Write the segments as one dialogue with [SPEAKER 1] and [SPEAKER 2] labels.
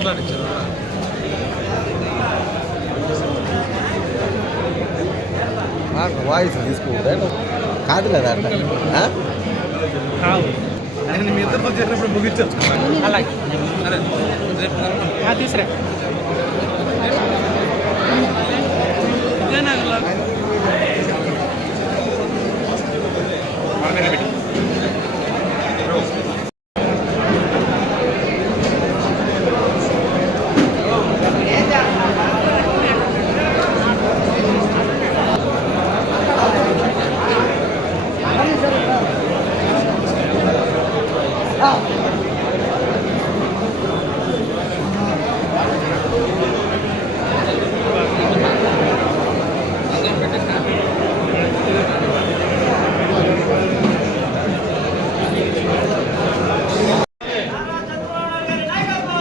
[SPEAKER 1] మాట్లాడించారు.
[SPEAKER 2] Voice తీసుకుంటే కాదు ఆ?
[SPEAKER 1] నేను మీ ఇద్దరు చేసినప్పుడు ముగించచ్చు
[SPEAKER 3] అలాగే.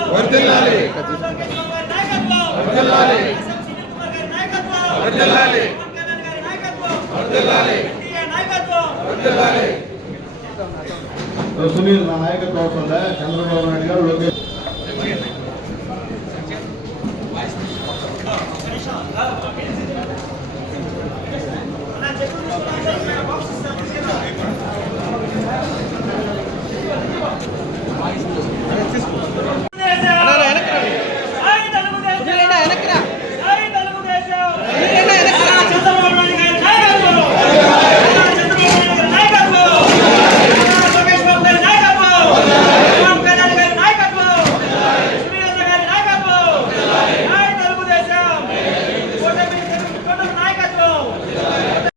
[SPEAKER 1] సరే రేపు
[SPEAKER 3] ఆ, తీసురా
[SPEAKER 4] సునీల్ నా నాయకత్వం అవసరం లే చంద్రబాబు నాయుడు గారు లోకేష్